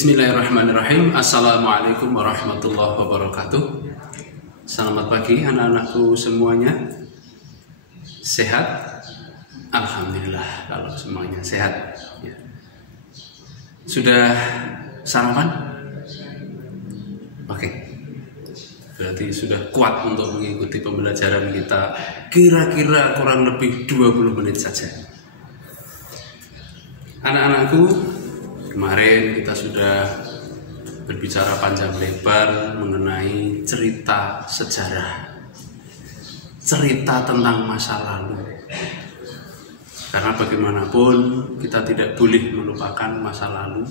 Bismillahirrahmanirrahim. Assalamualaikum warahmatullahi wabarakatuh. Selamat pagi anak-anakku semuanya. Sehat? Alhamdulillah kalau semuanya sehat ya. Sudah sarapan? Oke. Berarti sudah kuat untuk mengikuti pembelajaran kita. Kira-kira kurang lebih 20 menit saja. Anak-anakku, kemarin kita sudah berbicara panjang lebar mengenai cerita sejarah, cerita tentang masa lalu. Karena bagaimanapun kita tidak boleh melupakan masa lalu,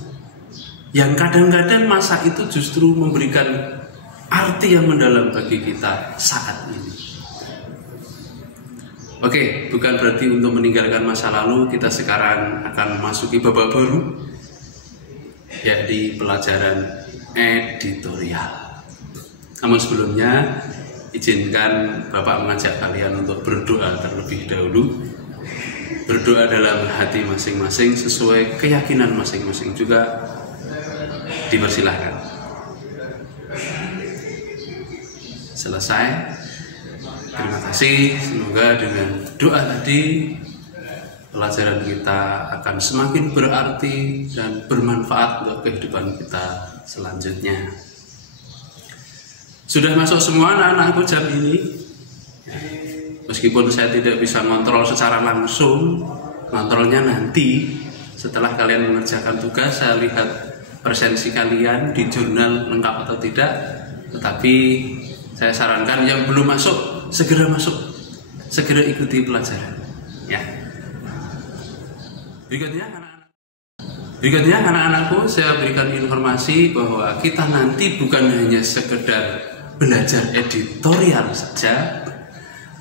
yang kadang-kadang masa itu justru memberikan arti yang mendalam bagi kita saat ini. Oke, bukan berarti untuk meninggalkan masa lalu. Kita sekarang akan memasuki babak baru, yakni pelajaran editorial. Namun sebelumnya, izinkan Bapak mengajak kalian untuk berdoa terlebih dahulu. Berdoa dalam hati masing-masing sesuai keyakinan masing-masing juga. Dipersilahkan. Selesai. Terima kasih. Semoga dengan doa tadi pelajaran kita akan semakin berarti dan bermanfaat untuk kehidupan kita selanjutnya. Sudah masuk semua anak-anakku jam ini? Meskipun saya tidak bisa kontrol secara langsung, kontrolnya nanti setelah kalian mengerjakan tugas. Saya lihat presensi kalian di jurnal lengkap atau tidak. Tetapi saya sarankan yang belum masuk, segera masuk, segera ikuti pelajaran ya. Berikutnya anak-anakku, saya berikan informasi bahwa kita nanti bukan hanya sekedar belajar editorial saja,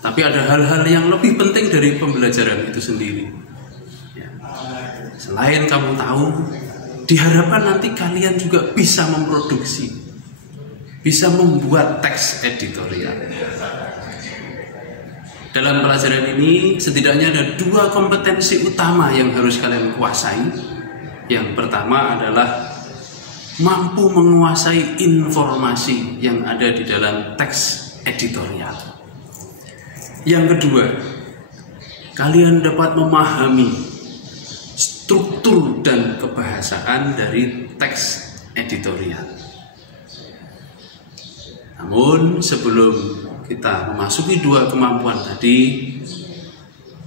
tapi ada hal-hal yang lebih penting dari pembelajaran itu sendiri ya. Selain kamu tahu, diharapkan nanti kalian juga bisa memproduksi, bisa membuat teks editorial. Dalam pelajaran ini setidaknya ada 2 kompetensi utama yang harus kalian kuasai. Yang pertama adalah mampu menguasai informasi yang ada di dalam teks editorial. Yang kedua, kalian dapat memahami struktur dan kebahasaan dari teks editorial. Namun sebelum kita memasuki 2 kemampuan tadi,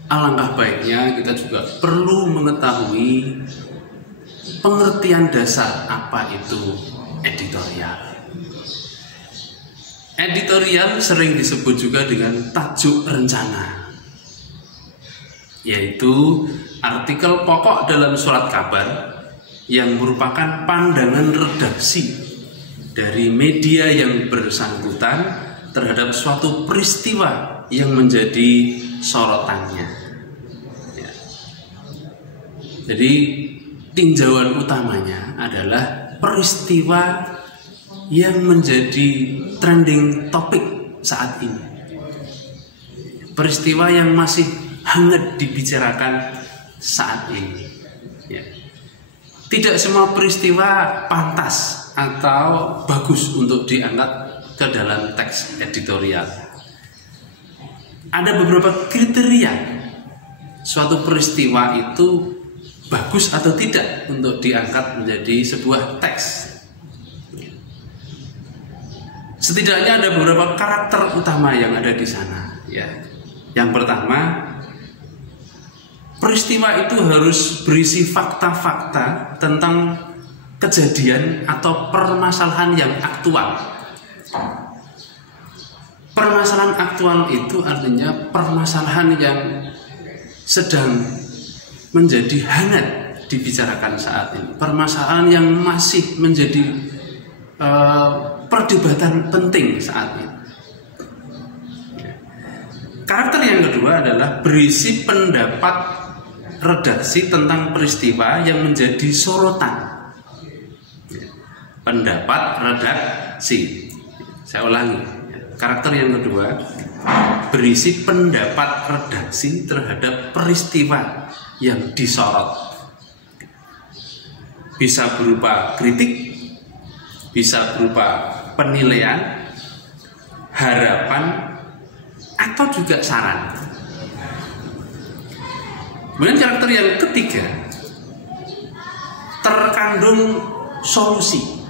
alangkah baiknya kita juga perlu mengetahui pengertian dasar apa itu editorial. Editorial sering disebut juga dengan tajuk rencana, yaitu artikel pokok dalam surat kabar yang merupakan pandangan redaksi dari media yang bersangkutan terhadap suatu peristiwa yang menjadi sorotannya ya. Jadi tinjauan utamanya adalah peristiwa yang menjadi trending topik saat ini, peristiwa yang masih hangat dibicarakan saat ini ya. Tidak semua peristiwa pantas atau bagus untuk diangkat ke dalam teks editorial. Ada beberapa kriteria suatu peristiwa itu bagus atau tidak untuk diangkat menjadi sebuah teks. Setidaknya ada beberapa karakter utama yang ada di sana ya. Yang pertama, peristiwa itu harus berisi fakta-fakta tentang kejadian atau permasalahan yang aktual. Permasalahan aktual itu artinya permasalahan yang sedang menjadi hangat dibicarakan saat ini, permasalahan yang masih menjadi perdebatan penting saat ini. Karakter yang kedua adalah berisi pendapat redaksi tentang peristiwa yang menjadi sorotan. Pendapat redaksi. Saya ulangi. Karakter yang kedua berisi pendapat redaksi terhadap peristiwa yang disorot. bisa berupa kritik, bisa berupa penilaian, harapan, atau juga saran. Kemudian karakter yang ketiga, terkandung solusi,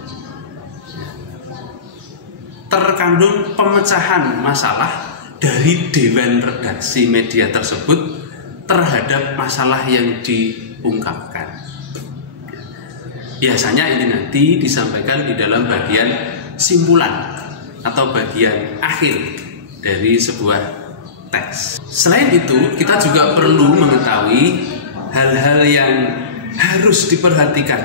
terkandung pemecahan masalah dari dewan redaksi media tersebut terhadap masalah yang diungkapkan. Biasanya ini nanti disampaikan di dalam bagian simpulan atau bagian akhir dari sebuah teks. Selain itu, kita juga perlu mengetahui hal-hal yang harus diperhatikan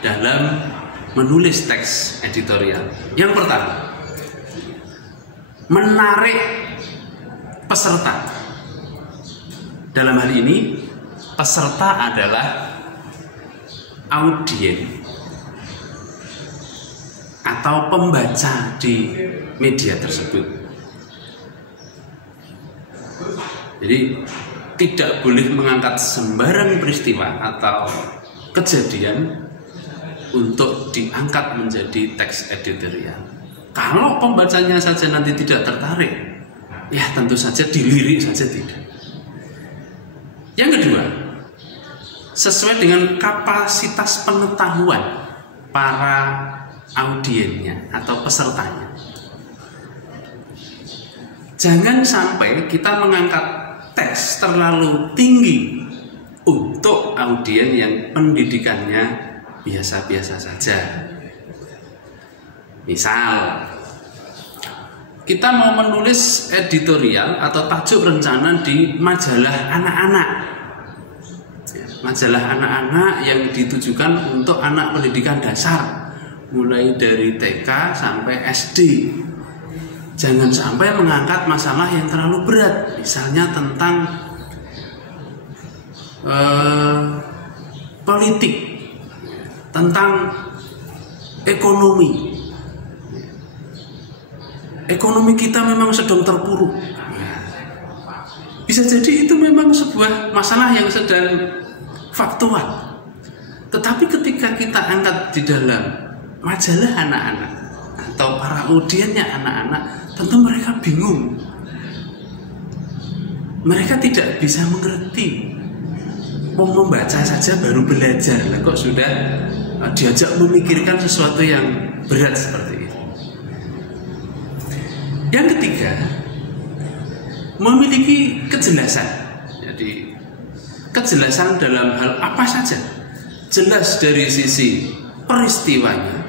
dalam menulis teks editorial. Yang pertama, menarik peserta. Dalam hal ini, peserta adalah audien atau pembaca di media tersebut. Jadi tidak boleh mengangkat sembarang peristiwa atau kejadian untuk diangkat menjadi teks editorial. Kalau pembacanya saja nanti tidak tertarik, ya tentu saja dilirik saja tidak. Yang kedua, sesuai dengan kapasitas pengetahuan para audiennya atau pesertanya. Jangan sampai kita mengangkat teks terlalu tinggi untuk audien yang pendidikannya biasa-biasa saja. Misal, kita mau menulis editorial atau tajuk rencana di majalah anak-anak. Majalah anak-anak yang ditujukan untuk anak pendidikan dasar, mulai dari TK sampai SD. Jangan sampai mengangkat masalah yang terlalu berat, misalnya tentang politik, tentang ekonomi. Ekonomi kita memang sedang terpuruk. Bisa jadi itu memang sebuah masalah yang sedang faktual. Tetapi ketika kita angkat di dalam majalah anak-anak atau para audiennya anak-anak, tentu mereka bingung. Mereka tidak bisa mengerti. Mau membaca saja baru belajar, kok sudah diajak memikirkan sesuatu yang berat seperti itu. Yang ketiga, memiliki kejelasan. Jadi kejelasan dalam hal apa saja. Jelas dari sisi peristiwanya,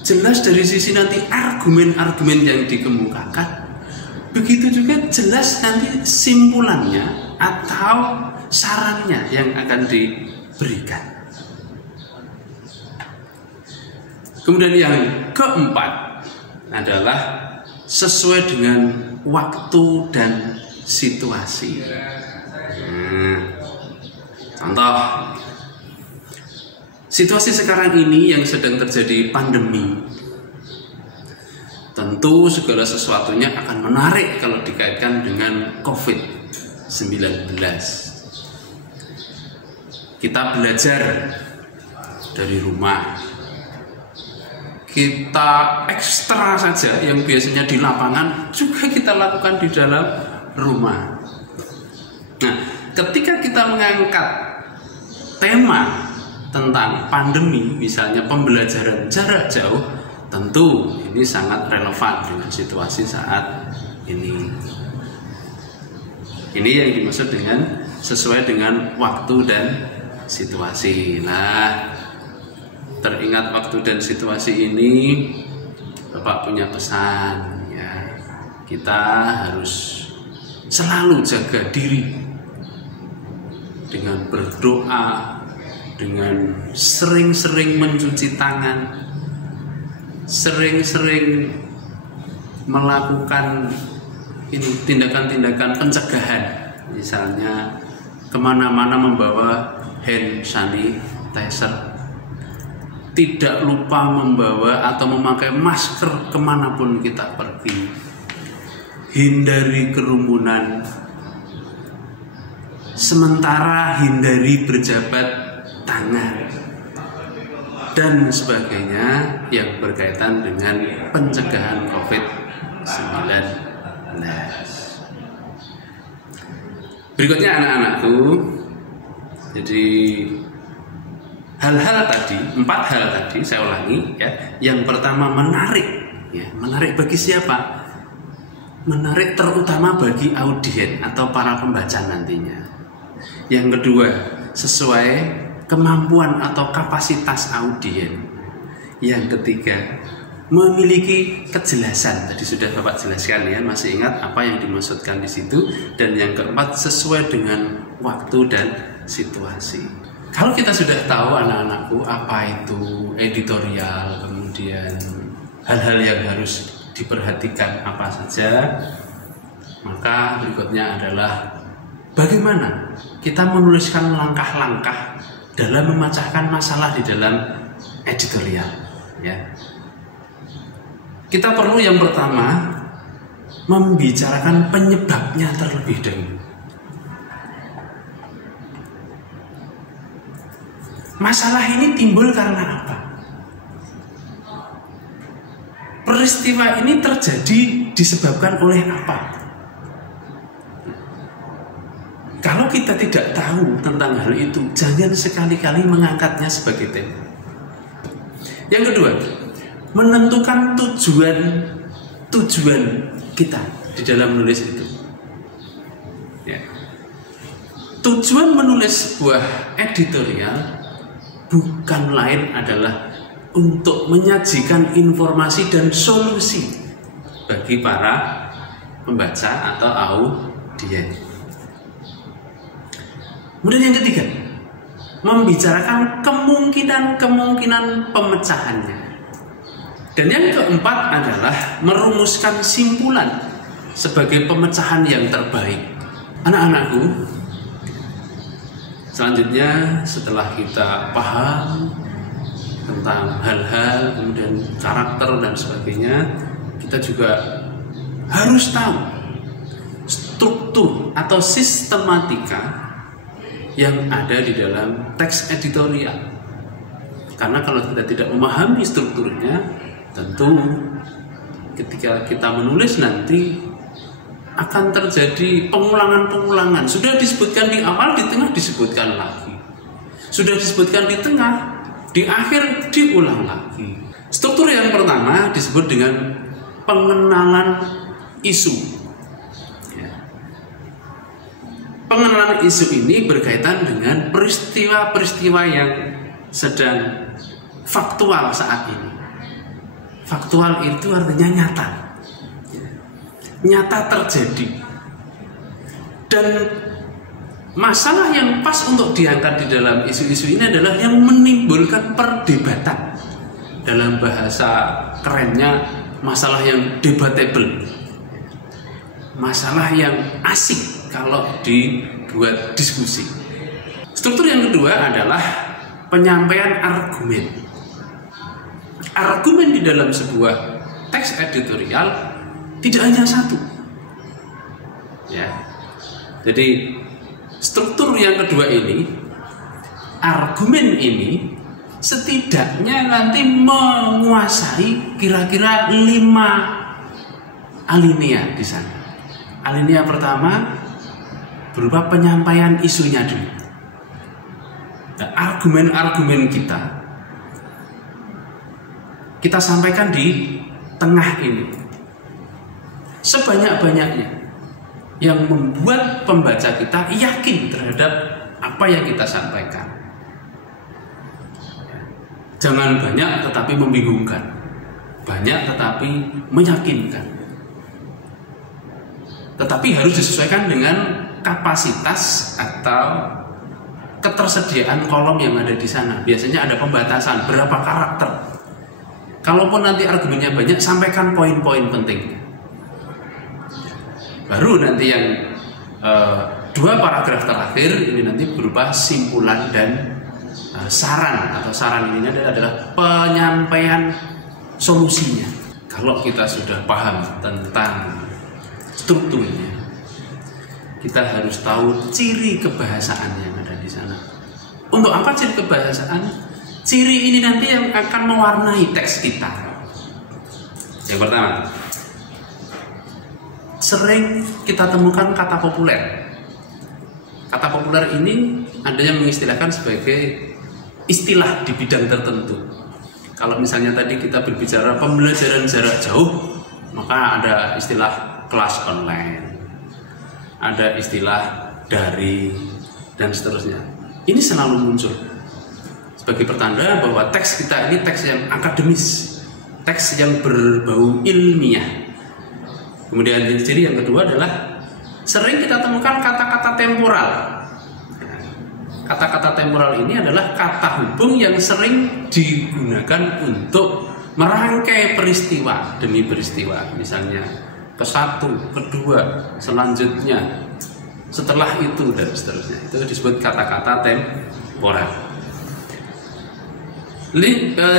jelas dari sisi nanti argumen-argumen yang dikemukakan. Begitu juga jelas nanti simpulannya atau sarannya yang akan diberikan. Kemudian yang keempat adalah sesuai dengan waktu dan situasi. Contoh, situasi sekarang ini yang sedang terjadi pandemi, tentu segala sesuatunya akan menarik kalau dikaitkan dengan COVID-19. Kita belajar dari rumah, kita ekstra saja yang biasanya di lapangan juga kita lakukan di dalam rumah. Nah, ketika kita mengangkat tema tentang pandemi, misalnya pembelajaran jarak jauh, tentu ini sangat relevan dengan situasi saat ini. Ini yang dimaksud dengan sesuai dengan waktu dan situasi. Nah, teringat waktu dan situasi ini, Bapak punya pesan ya, kita harus selalu jaga diri dengan berdoa, dengan sering-sering mencuci tangan, sering-sering melakukan ini tindakan-tindakan pencegahan, misalnya kemana-mana membawa hand sanitizer, tidak lupa membawa atau memakai masker kemanapun kita pergi, hindari kerumunan, sementara hindari berjabat tangan, dan sebagainya yang berkaitan dengan pencegahan COVID-19. Berikutnya anak-anakku, jadi hal-hal tadi, 4 hal tadi saya ulangi ya. Yang pertama menarik, ya, menarik bagi siapa? Menarik terutama bagi audien atau para pembaca nantinya. Yang kedua, sesuai kemampuan atau kapasitas audien. Yang ketiga, memiliki kejelasan. Tadi sudah Bapak jelaskan ya, masih ingat apa yang dimaksudkan di situ. Dan yang keempat, sesuai dengan waktu dan situasi. Kalau kita sudah tahu anak-anakku apa itu editorial, kemudian hal-hal yang harus diperhatikan apa saja, maka berikutnya adalah bagaimana kita menuliskan langkah-langkah dalam memecahkan masalah di dalam editorial ya. Kita perlu yang pertama membicarakan penyebabnya terlebih dahulu. Masalah ini timbul karena apa? Peristiwa ini terjadi disebabkan oleh apa? Kalau kita tidak tahu tentang hal itu, jangan sekali-kali mengangkatnya sebagai tema. Yang kedua, menentukan tujuan kita di dalam menulis itu. Ya. Tujuan menulis sebuah editorial bukan lain adalah untuk menyajikan informasi dan solusi bagi para pembaca atau audien. Kemudian yang ketiga, membicarakan kemungkinan pemecahannya. Dan yang keempat adalah merumuskan simpulan sebagai pemecahan yang terbaik. Anak-anakku, selanjutnya setelah kita paham tentang hal-hal, kemudian karakter dan sebagainya, kita juga harus tahu struktur atau sistematika yang ada di dalam teks editorial. Karena kalau kita tidak memahami strukturnya, tentu ketika kita menulis nanti akan terjadi pengulangan-pengulangan. Sudah disebutkan di awal, di tengah disebutkan lagi. Sudah disebutkan di tengah, di akhir diulang lagi. Struktur yang pertama disebut dengan pengenalan isu. Pengenalan isu ini berkaitan dengan peristiwa-peristiwa yang sedang faktual saat ini. Faktual itu artinya nyata. Nyata terjadi. Dan masalah yang pas untuk diangkat di dalam isu-isu ini adalah yang menimbulkan perdebatan. Dalam bahasa kerennya, masalah yang debatable. Masalah yang asik kalau dibuat diskusi. Struktur yang kedua adalah penyampaian argumen. Argumen di dalam sebuah teks editorial tidak hanya satu. Ya. Jadi struktur yang kedua ini, argumen ini setidaknya nanti menguasai kira-kira 5 alinea di sana. Alinea pertama berupa penyampaian isunya dulu. Nah, argumen-argumen kita sampaikan di tengah ini sebanyak-banyaknya yang membuat pembaca kita yakin terhadap apa yang kita sampaikan. Jangan banyak tetapi membingungkan, banyak tetapi meyakinkan. Tetapi harus disesuaikan dengan kapasitas atau ketersediaan kolom yang ada di sana. Biasanya ada pembatasan berapa karakter. Kalaupun nanti argumennya banyak, sampaikan poin-poin penting. Baru nanti yang 2 paragraf terakhir ini nanti berupa simpulan dan saran, atau saran ini adalah penyampaian solusinya. Kalau kita sudah paham tentang strukturnya, kita harus tahu ciri kebahasaan yang ada di sana. Untuk apa ciri kebahasaan? Ciri ini nanti yang akan mewarnai teks kita. Yang pertama, sering kita temukan kata populer. Kata populer ini ada yang mengistilahkan sebagai istilah di bidang tertentu. Kalau misalnya tadi kita berbicara pembelajaran jarak jauh, maka ada istilah kelas online, ada istilah daring, dan seterusnya. Ini selalu muncul sebagai pertanda bahwa teks kita ini teks yang akademis, teks yang berbau ilmiah. Kemudian ciri yang kedua adalah sering kita temukan kata-kata temporal. Kata-kata temporal ini adalah kata hubung yang sering digunakan untuk merangkai peristiwa demi peristiwa. Misalnya ke satu, kedua, selanjutnya, setelah itu, dan seterusnya. Itu disebut kata-kata temporal.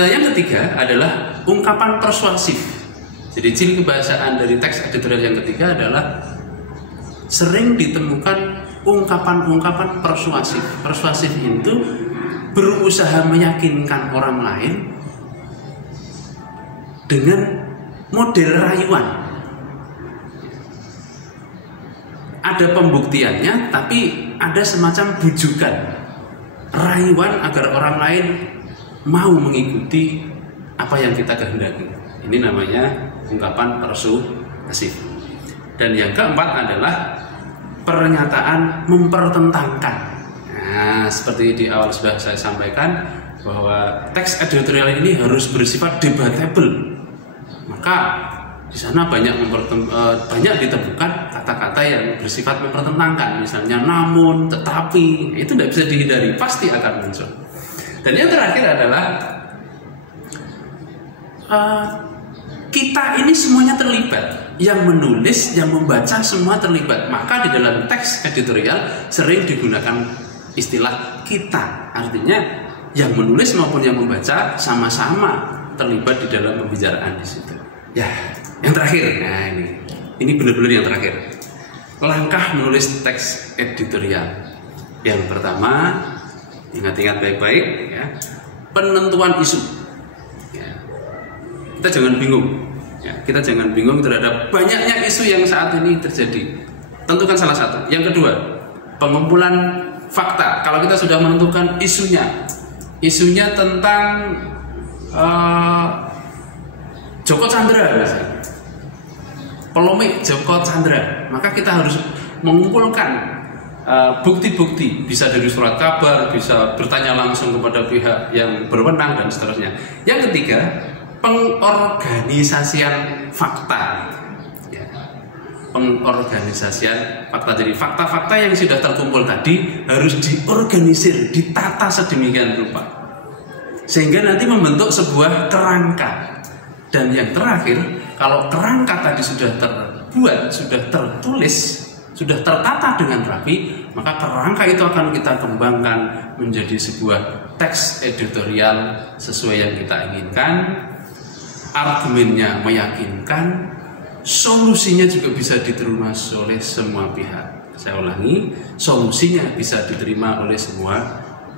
Yang ketiga adalah ungkapan persuasif. Jadi ciri kebahasaan dari teks editorial yang ketiga adalah sering ditemukan ungkapan-ungkapan persuasif. Persuasif itu berusaha meyakinkan orang lain dengan model rayuan. Ada pembuktiannya, tapi ada semacam bujukan, rayuan agar orang lain mau mengikuti apa yang kita kehendaki. Ini namanya ungkapan persuasif. Dan yang keempat adalah pernyataan mempertentangkan. Nah, seperti di awal sudah saya sampaikan bahwa teks editorial ini harus bersifat debatable. Maka di sana banyak ditemukan kata-kata yang bersifat mempertentangkan, misalnya namun, tetapi, itu tidak bisa dihindari, pasti akan muncul. Dan yang terakhir adalah kita ini semuanya terlibat. Yang menulis, yang membaca semua terlibat. Maka di dalam teks editorial sering digunakan istilah kita. Artinya yang menulis maupun yang membaca sama-sama terlibat di dalam pembicaraan di situ. Ya, yang terakhir. Nah, ini benar-benar yang terakhir. Langkah menulis teks editorial. Yang pertama, ingat-ingat baik-baik ya. Penentuan isu. Ya. Kita jangan bingung. Ya, kita jangan bingung terhadap banyaknya isu yang saat ini terjadi. Tentukan salah satu. Yang kedua, pengumpulan fakta. Kalau kita sudah menentukan isunya tentang Joko Chandra misalnya, polemik Joko Chandra, maka kita harus mengumpulkan bukti-bukti, bisa dari surat kabar, bisa bertanya langsung kepada pihak yang berwenang dan seterusnya. Yang ketiga, pengorganisasian fakta. Ya. Pengorganisasian fakta. Jadi fakta-fakta yang sudah terkumpul tadi harus diorganisir, ditata sedemikian rupa, sehingga nanti membentuk sebuah kerangka. Dan yang terakhir, kalau kerangka tadi sudah terbuat, sudah tertulis, sudah tertata dengan rapi, maka kerangka itu akan kita kembangkan menjadi sebuah teks editorial sesuai yang kita inginkan. Argumennya meyakinkan, solusinya juga bisa diterima oleh semua pihak. Saya ulangi, solusinya bisa diterima oleh semua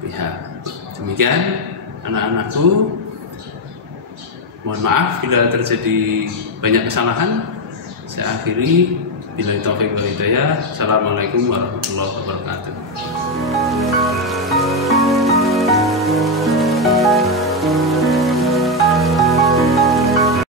pihak. Demikian anak-anakku, mohon maaf bila terjadi banyak kesalahan. Saya akhiri, billahi taufiq wal hidayah. Assalamualaikum warahmatullahi wabarakatuh.